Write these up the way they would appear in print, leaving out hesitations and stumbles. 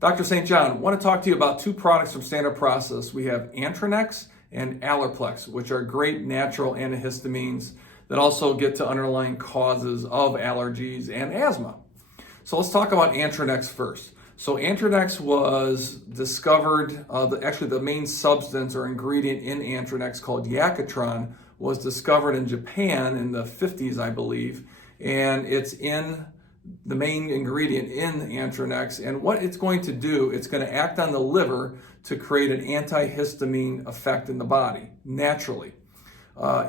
Dr. St. John, I want to talk to you about two products from Standard Process. We have Antronex and Allerplex, which are great natural antihistamines that also get to underlying causes of allergies and asthma. So let's talk about Antronex first. So Antronex was discovered, actually the main substance or ingredient in Antronex called yakatron was discovered in Japan in the 50s, I believe, and it's in the main ingredient in Antronex, and what it's going to do, it's going to act on the liver to create an antihistamine effect in the body, naturally.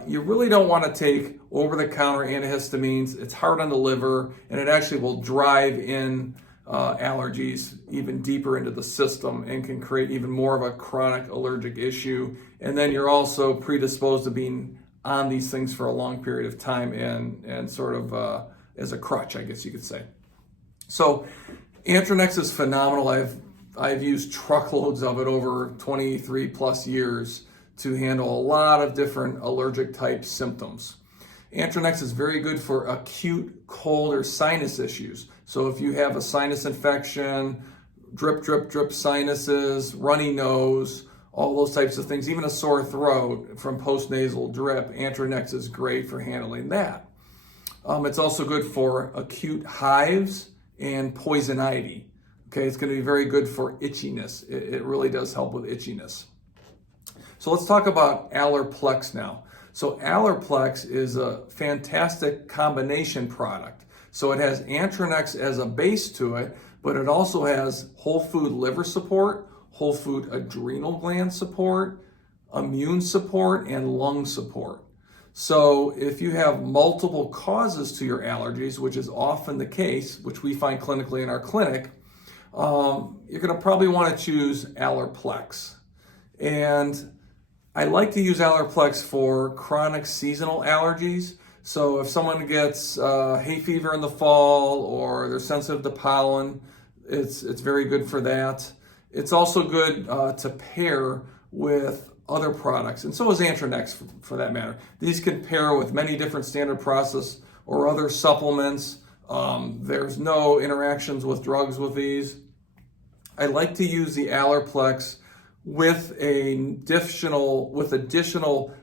You really don't want to take over-the-counter antihistamines. It's hard on the liver, and it actually will drive in allergies even deeper into the system and can create even more of a chronic allergic issue. And then you're also predisposed to being on these things for a long period of time and sort of as a crutch, I guess you could say. So Antronex is phenomenal. I've used truckloads of it over 23 plus years to handle a lot of different allergic type symptoms. Antronex is very good for acute cold or sinus issues. So if you have a sinus infection, drip, drip, drip sinuses, runny nose, all those types of things, even a sore throat from postnasal drip, Antronex is great for handling that. It's also good for acute hives and poison ivy. Okay, it's going to be very good for itchiness. It really does help with itchiness. So let's talk about Allerplex now. So Allerplex is a fantastic combination product. So it has Antronex as a base to it, but it also has whole food liver support, whole food adrenal gland support, immune support, and lung support. So if you have multiple causes to your allergies, which is often the case, which we find clinically in our clinic, you're going to probably want to choose Allerplex. And I like to use Allerplex for chronic seasonal allergies. So if someone gets hay fever in the fall or they're sensitive to pollen, it's very good for that. It's also good to pair with other products, and so is Antronex for that matter. These can pair with many different Standard Process or other supplements. There's no interactions with drugs with these. I like to use the Allerplex with additional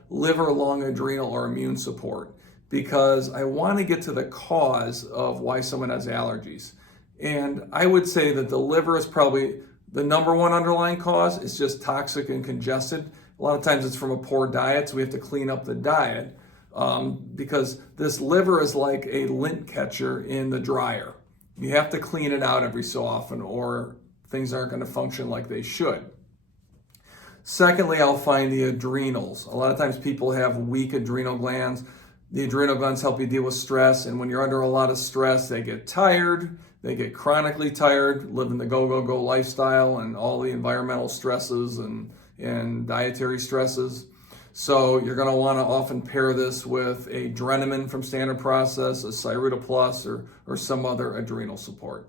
liver, lung, adrenal, or immune support because I want to get to the cause of why someone has allergies. And I would say that the liver is probably the number one underlying cause. It's just toxic and congested. A lot of times it's from a poor diet, so we have to clean up the diet because this liver is like a lint catcher in the dryer. You have to clean it out every so often or things aren't going to function like they should. Secondly, I'll find the adrenals. A lot of times people have weak adrenal glands. The adrenal glands help you deal with stress, and when you're under a lot of stress, they get tired, they get chronically tired, living the go-go-go lifestyle and all the environmental stresses and dietary stresses. So you're going to want to often pair this with a Drenamine from Standard Process, a Cyruta Plus, or some other adrenal support.